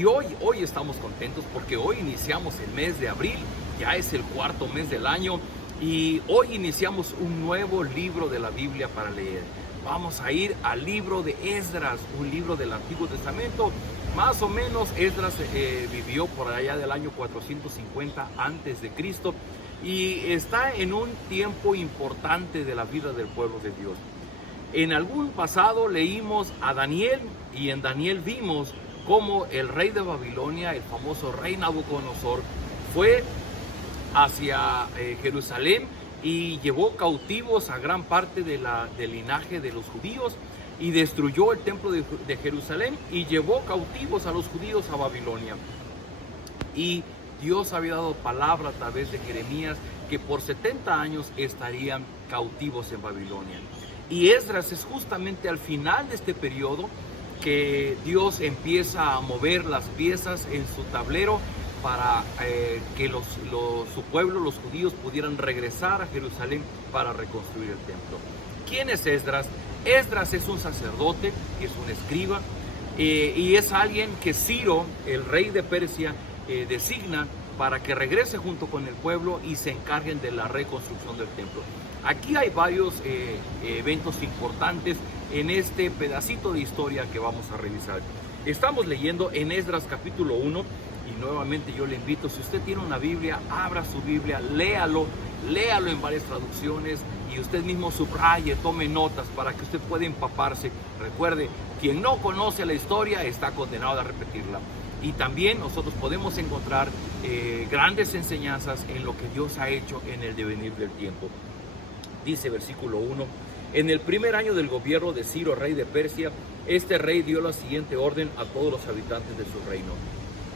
Y hoy estamos contentos porque hoy iniciamos el mes de abril, ya es el cuarto mes del año y hoy iniciamos un nuevo libro de la Biblia para leer. Vamos a ir al libro de Esdras, un libro del Antiguo Testamento. Más o menos Esdras vivió por allá del año 450 antes de Cristo y está en un tiempo importante de la vida del pueblo de Dios. En algún pasado leímos a Daniel y en Daniel vimos cómo el rey de Babilonia, el famoso rey Nabucodonosor, fue hacia Jerusalén y llevó cautivos a gran parte del linaje de los judíos y destruyó el templo de Jerusalén y llevó cautivos a los judíos a Babilonia. Y Dios había dado palabra a través de Jeremías que por 70 años estarían cautivos en Babilonia. Y Esdras es justamente al final de este periodo que Dios empieza a mover las piezas en su tablero para que su pueblo, los judíos, pudieran regresar a Jerusalén para reconstruir el templo. ¿Quién es Esdras? Esdras es un sacerdote, es un escriba, y es alguien que Ciro, el rey de Persia, designa para que regrese junto con el pueblo y se encarguen de la reconstrucción del templo. Aquí hay varios eventos importantes en este pedacito de historia que vamos a revisar. Estamos leyendo en Esdras capítulo 1 y nuevamente yo le invito, si usted tiene una Biblia, abra su Biblia, léalo en varias traducciones y usted mismo subraye, tome notas para que usted pueda empaparse. Recuerde, quien no conoce la historia está condenado a repetirla. Y también nosotros podemos encontrar grandes enseñanzas en lo que Dios ha hecho en el devenir del tiempo. Dice versículo 1, en el primer año del gobierno de Ciro, rey de Persia, este rey dio la siguiente orden a todos los habitantes de su reino.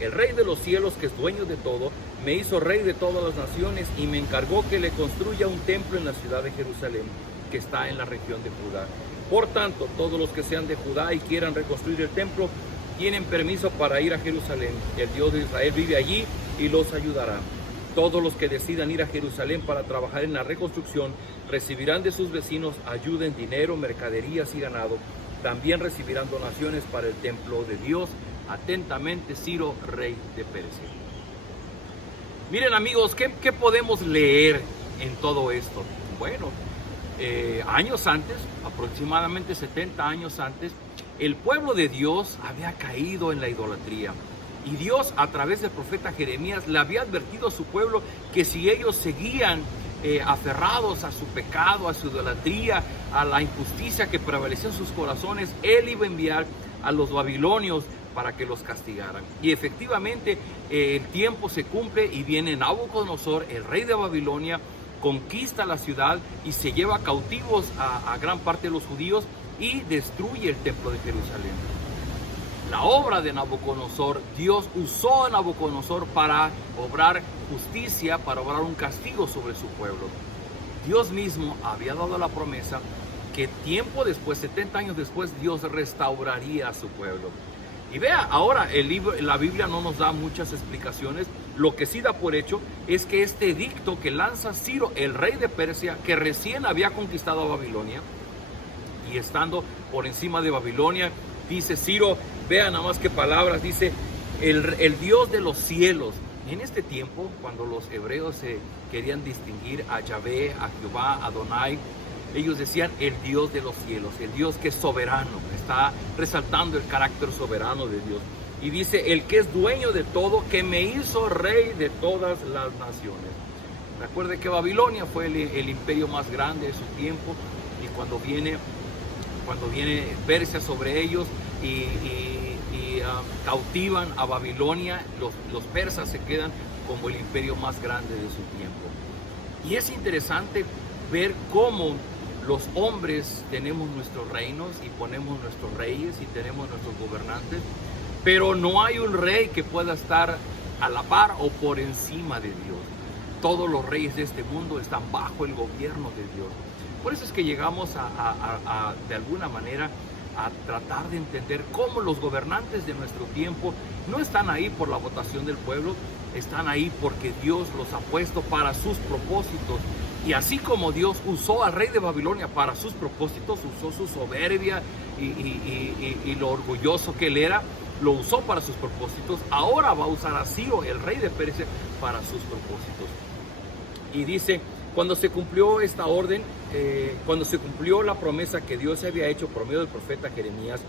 El rey de los cielos, que es dueño de todo, me hizo rey de todas las naciones y me encargó que le construya un templo en la ciudad de Jerusalén, que está en la región de Judá. Por tanto, todos los que sean de Judá y quieran reconstruir el templo, tienen permiso para ir a Jerusalén. El Dios de Israel vive allí y los ayudará. Todos los que decidan ir a Jerusalén para trabajar en la reconstrucción recibirán de sus vecinos ayuda en dinero, mercaderías y ganado. También recibirán donaciones para el templo de Dios. Atentamente, Ciro, rey de Persia. Miren amigos, ¿qué podemos leer en todo esto? Bueno, años antes, aproximadamente 70 años antes, el pueblo de Dios había caído en la idolatría. Y Dios, a través del profeta Jeremías, le había advertido a su pueblo que si ellos seguían aferrados a su pecado, a su idolatría, a la injusticia que prevalecía en sus corazones, Él iba a enviar a los babilonios para que los castigaran. Y efectivamente el tiempo se cumple y viene Nabucodonosor, el rey de Babilonia, conquista la ciudad y se lleva cautivos a gran parte de los judíos y destruye el templo de Jerusalén. La obra de Nabucodonosor, Dios usó a Nabucodonosor para obrar justicia, para obrar un castigo sobre su pueblo. Dios mismo había dado la promesa que tiempo después, 70 años después, Dios restauraría a su pueblo. Y vea, ahora la Biblia no nos da muchas explicaciones. Lo que sí da por hecho es que este edicto que lanza Ciro, el rey de Persia, que recién había conquistado a Babilonia, y estando por encima de Babilonia, dice Ciro, vean nada más qué palabras, dice el Dios de los cielos. Y en este tiempo, cuando los hebreos se querían distinguir a Yahvé, a Jehová, a Adonai, ellos decían el Dios de los cielos, el Dios que es soberano, está resaltando el carácter soberano de Dios. Y dice, el que es dueño de todo, que me hizo rey de todas las naciones. Recuerde que Babilonia fue el imperio más grande de su tiempo, y cuando viene Persia sobre ellos y cautivan a Babilonia, los persas se quedan como el imperio más grande de su tiempo. Y es interesante ver cómo los hombres tenemos nuestros reinos y ponemos nuestros reyes y tenemos nuestros gobernantes, pero no hay un rey que pueda estar a la par o por encima de Dios. Todos los reyes de este mundo están bajo el gobierno de Dios. Por eso es que llegamos de alguna manera a tratar de entender cómo los gobernantes de nuestro tiempo no están ahí por la votación del pueblo, están ahí porque Dios los ha puesto para sus propósitos. Y así como Dios usó al rey de Babilonia para sus propósitos, usó su soberbia y lo orgulloso que él era, lo usó para sus propósitos, ahora va a usar a Ciro, el rey de Persia, para sus propósitos. Y dice, cuando se cumplió esta orden, cuando se cumplió la promesa que Dios se había hecho por medio del profeta Jeremías,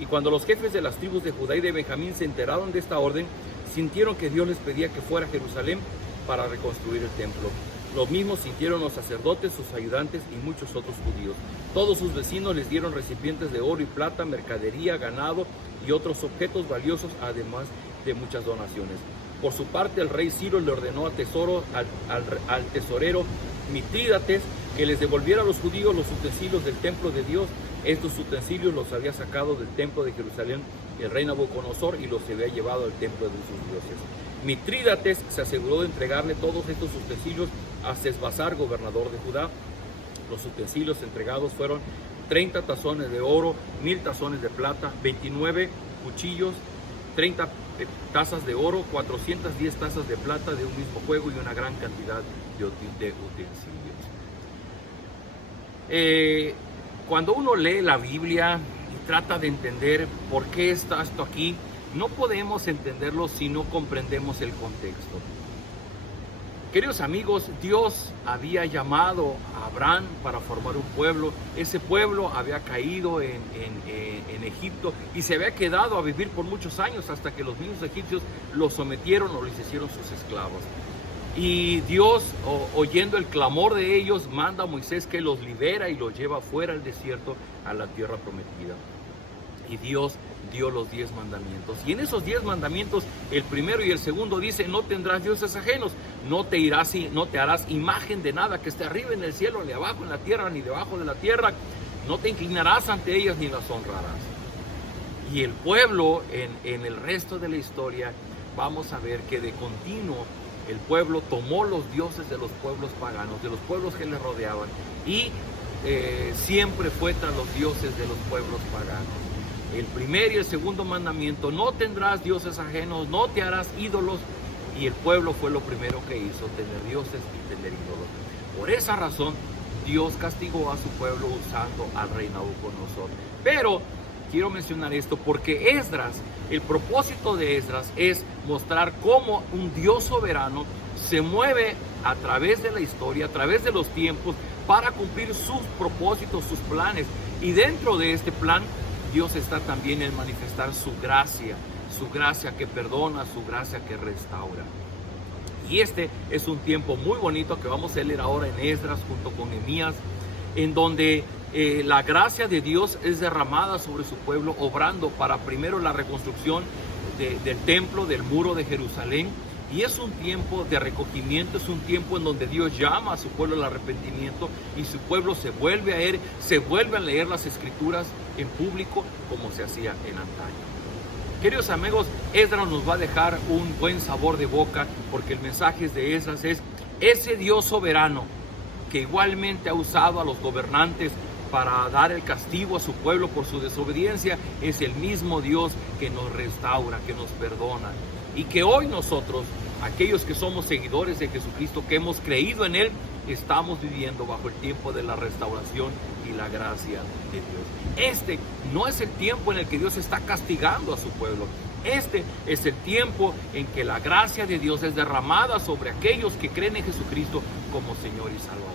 y cuando los jefes de las tribus de Judá y de Benjamín se enteraron de esta orden, sintieron que Dios les pedía que fuera a Jerusalén para reconstruir el templo. Lo mismo sintieron los sacerdotes, sus ayudantes y muchos otros judíos. Todos sus vecinos les dieron recipientes de oro y plata, mercadería, ganado y otros objetos valiosos, además de muchas donaciones. Por su parte, el rey Ciro le ordenó al tesorero Mitrídates que les devolviera a los judíos los utensilios del templo de Dios. Estos utensilios los había sacado del templo de Jerusalén el rey Nabucodonosor y los había llevado al templo de sus dioses. Mitrídates se aseguró de entregarle todos estos utensilios a Sesbazar, gobernador de Judá. Los utensilios entregados fueron 30 tazones de oro, 1000 tazones de plata, 29 cuchillos, 30 tazas de oro, 410 tazas de plata de un mismo juego y una gran cantidad de utensilios. Cuando uno lee la Biblia y trata de entender por qué está esto aquí, no podemos entenderlo si no comprendemos el contexto. Queridos amigos, Dios había llamado a Abraham para formar un pueblo. Ese pueblo había caído en Egipto y se había quedado a vivir por muchos años hasta que los mismos egipcios los sometieron o les hicieron sus esclavos. Y Dios, oyendo el clamor de ellos, manda a Moisés que los libera y los lleva fuera al desierto a la tierra prometida. Y Dios dio los 10 mandamientos. Y en esos 10 mandamientos, el primero y el segundo dice: no tendrás dioses ajenos, no te harás imagen de nada que esté arriba en el cielo, ni abajo en la tierra, ni debajo de la tierra. No te inclinarás ante ellas ni las honrarás. Y el pueblo, en el resto de la historia, vamos a ver que de continuo el pueblo tomó los dioses de los pueblos paganos, de los pueblos que le rodeaban, y siempre fue tras los dioses de los pueblos paganos. El primer y el segundo mandamiento: no tendrás dioses ajenos, no te harás ídolos. Y el pueblo fue lo primero que hizo, tener dioses y tener ídolos. Por esa razón, Dios castigó a su pueblo usando al rey Nabucodonosor. Pero quiero mencionar esto porque Esdras, el propósito de Esdras es mostrar cómo un Dios soberano se mueve a través de la historia, a través de los tiempos, para cumplir sus propósitos, sus planes. Y dentro de este plan, Dios está también en manifestar su gracia que perdona, su gracia que restaura. Y este es un tiempo muy bonito que vamos a leer ahora en Esdras junto con Nehemías, en donde la gracia de Dios es derramada sobre su pueblo, obrando para primero la reconstrucción del templo, del muro de Jerusalén. Y es un tiempo de recogimiento, es un tiempo en donde Dios llama a su pueblo al arrepentimiento y su pueblo se vuelve a leer las escrituras en público como se hacía en antaño. Queridos amigos, Esdras nos va a dejar un buen sabor de boca porque el mensaje de Esdras es: ese Dios soberano que igualmente ha usado a los gobernantes para dar el castigo a su pueblo por su desobediencia, es el mismo Dios que nos restaura, que nos perdona. Y que hoy nosotros, aquellos que somos seguidores de Jesucristo, que hemos creído en Él, estamos viviendo bajo el tiempo de la restauración y la gracia de Dios. Este no es el tiempo en el que Dios está castigando a su pueblo. Este es el tiempo en que la gracia de Dios es derramada sobre aquellos que creen en Jesucristo como Señor y Salvador.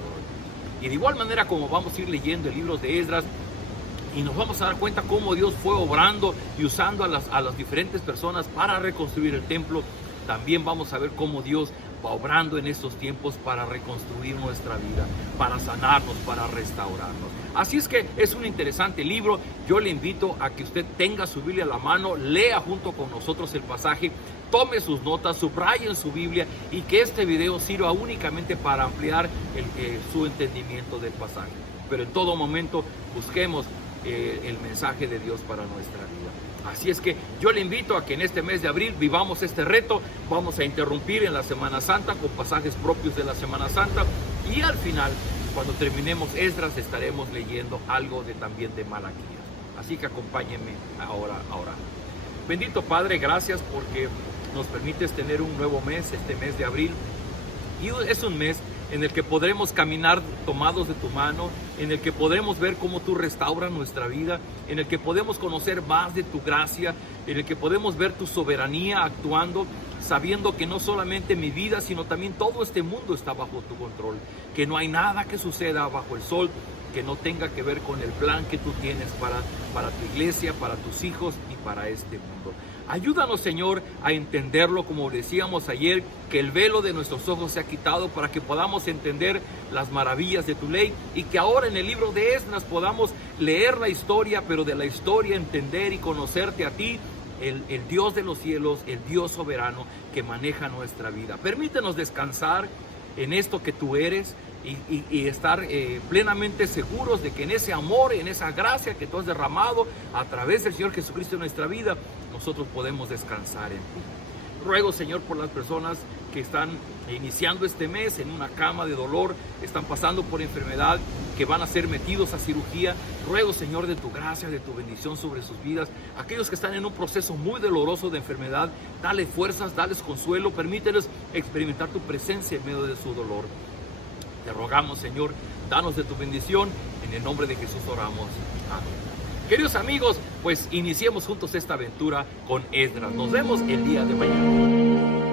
Y de igual manera, como vamos a ir leyendo el libro de Esdras, y nos vamos a dar cuenta cómo Dios fue obrando y usando a las diferentes personas para reconstruir el templo, también vamos a ver cómo Dios va obrando en estos tiempos para reconstruir nuestra vida, para sanarnos, para restaurarnos. Así es que es un interesante libro. Yo le invito a que usted tenga su Biblia a la mano, lea junto con nosotros el pasaje, tome sus notas, subraye en su Biblia, y que este video sirva únicamente para ampliar su entendimiento del pasaje. Pero en todo momento busquemos el mensaje de Dios para nuestra vida. Así es que yo le invito a que en este mes de abril vivamos este reto. Vamos a interrumpir en la Semana Santa con pasajes propios de la Semana Santa, y al final, cuando terminemos Esdras, estaremos leyendo algo también de Malaquías. Así que acompáñenme ahora a orar. Bendito Padre, gracias porque nos permites tener un nuevo mes, este mes de abril, y es un mes en el que podremos caminar tomados de tu mano, en el que podremos ver cómo tú restauras nuestra vida, en el que podemos conocer más de tu gracia, en el que podemos ver tu soberanía actuando, sabiendo que no solamente mi vida, sino también todo este mundo está bajo tu control, que no hay nada que suceda bajo el sol que no tenga que ver con el plan que tú tienes para tu iglesia, para tus hijos y para este mundo. Ayúdanos, Señor, a entenderlo, como decíamos ayer, que el velo de nuestros ojos se ha quitado para que podamos entender las maravillas de tu ley y que ahora en el libro de Esdras podamos leer la historia, pero de la historia entender y conocerte a ti, el Dios de los cielos, el Dios soberano que maneja nuestra vida. Permítenos descansar en esto que tú eres y estar plenamente seguros de que en ese amor, en esa gracia que tú has derramado a través del Señor Jesucristo en nuestra vida, nosotros podemos descansar en ti. Ruego, Señor, por las personas que están iniciando este mes en una cama de dolor, están pasando por enfermedad, que van a ser metidos a cirugía. Ruego, Señor, de tu gracia, de tu bendición sobre sus vidas. Aquellos que están en un proceso muy doloroso de enfermedad, dale fuerzas, dales consuelo, permíteles experimentar tu presencia en medio de su dolor. Te rogamos, Señor, danos de tu bendición. En el nombre de Jesús oramos. Amén. Queridos amigos, pues iniciemos juntos esta aventura con Esdras. Nos vemos el día de mañana.